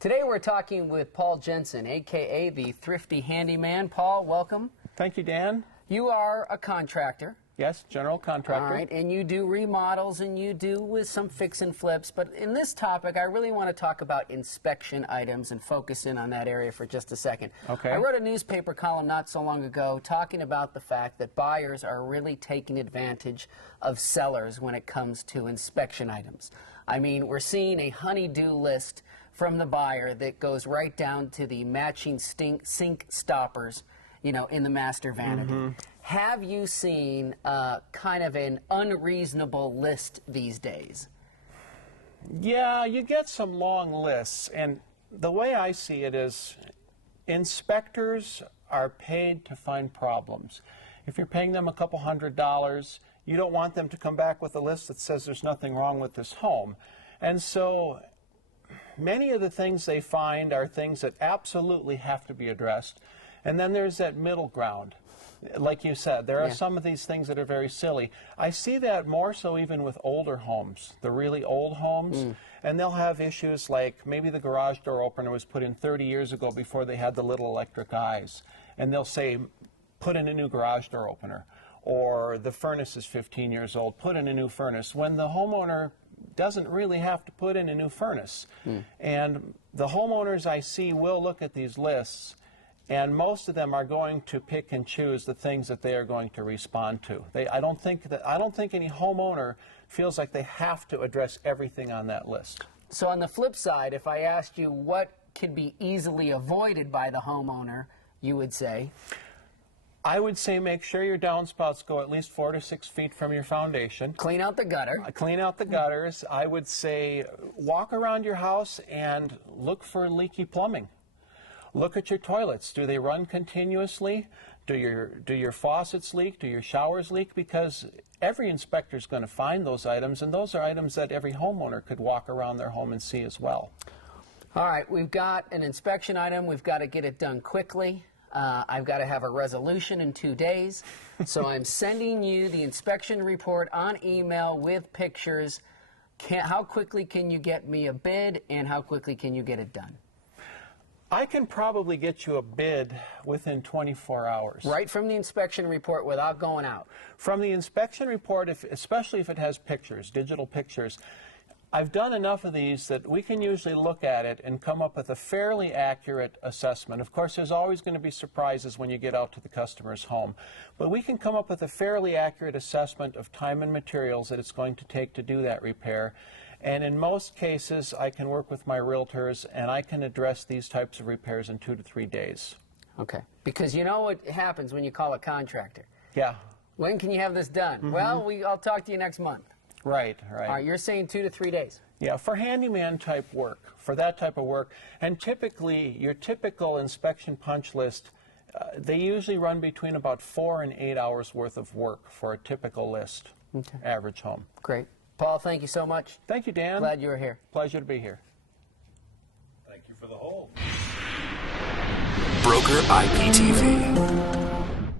Today we're talking with Paul Jensen, a.k.a. the Thrifty Handyman. Paul, welcome. Thank you, Dan. You are a contractor. Yes, general contractor. All right, and you do remodels and you do with some fix and flips. But in this topic, I really want to talk about inspection items and focus in on that area for just a second. Okay. I wrote a newspaper column not so long ago talking about the fact that buyers are really taking advantage of sellers when it comes to inspection items. I mean, we're seeing a honey-do list from the buyer that goes right down to the matching sink stoppers, you know, in the master vanity. Mm-hmm. Have you seen kind of an unreasonable list these days? Yeah, you get some long lists, and the way I see it is inspectors are paid to find problems. If you're paying them a couple $100, you don't want them to come back with a list that says there's nothing wrong with this home. And so many of the things they find are things that absolutely have to be addressed. And then there's that middle ground. Like you said, there are some of these things that are very silly. I see that more so even with older homes, the really old homes. And they'll have issues like maybe the garage door opener was put in 30 years ago before they had the little electric eyes. And they'll say, put in a new garage door opener. Or the furnace is 15 years old, put in a new furnace. When the homeowner doesn't really have to put in a new furnace. And the homeowners I see will look at these lists, and most of them are going to pick and choose the things that they are going to respond to. I don't think any homeowner feels like they have to address everything on that list. So on the flip side, if I asked you what can be easily avoided by the homeowner, you would say? I would say make sure your downspouts go at least 4 to 6 feet from your foundation. Clean out the gutter. Clean out the gutters. I would say walk around your house and look for leaky plumbing. Look at your toilets. Do they run continuously? Do your faucets leak? Do your showers leak? Because every inspector is going to find those items, and those are items that every homeowner could walk around their home and see as well. All right, we've got an inspection item. We've got to get it done quickly. I've got to have a resolution in 2 days. So I'm sending you the inspection report on email with pictures. How quickly can you get me a bid, and how quickly can you get it done? I can probably get you a bid within 24 hours. Right from the inspection report without going out? From the inspection report, especially if it has pictures, digital pictures, I've done enough of these that we can usually look at it and come up with a fairly accurate assessment. Of course, there's always going to be surprises when you get out to the customer's home. But we can come up with a fairly accurate assessment of time and materials that it's going to take to do that repair. And in most cases, I can work with my realtors, and I can address these types of repairs in 2 to 3 days. Okay. Because you know what happens when you call a contractor. Yeah. When can you have this done? Well, I'll talk to you next month. Right, right. All right, you're saying 2 to 3 days. Yeah, for handyman type work, for that type of work. And typically, your typical inspection punch list, they usually run between about 4 and 8 hours worth of work for a typical list, average home. Great. Paul, thank you so much. Thank you, Dan. Glad you were here. Pleasure to be here. Thank you for the hold. Broker IPTV.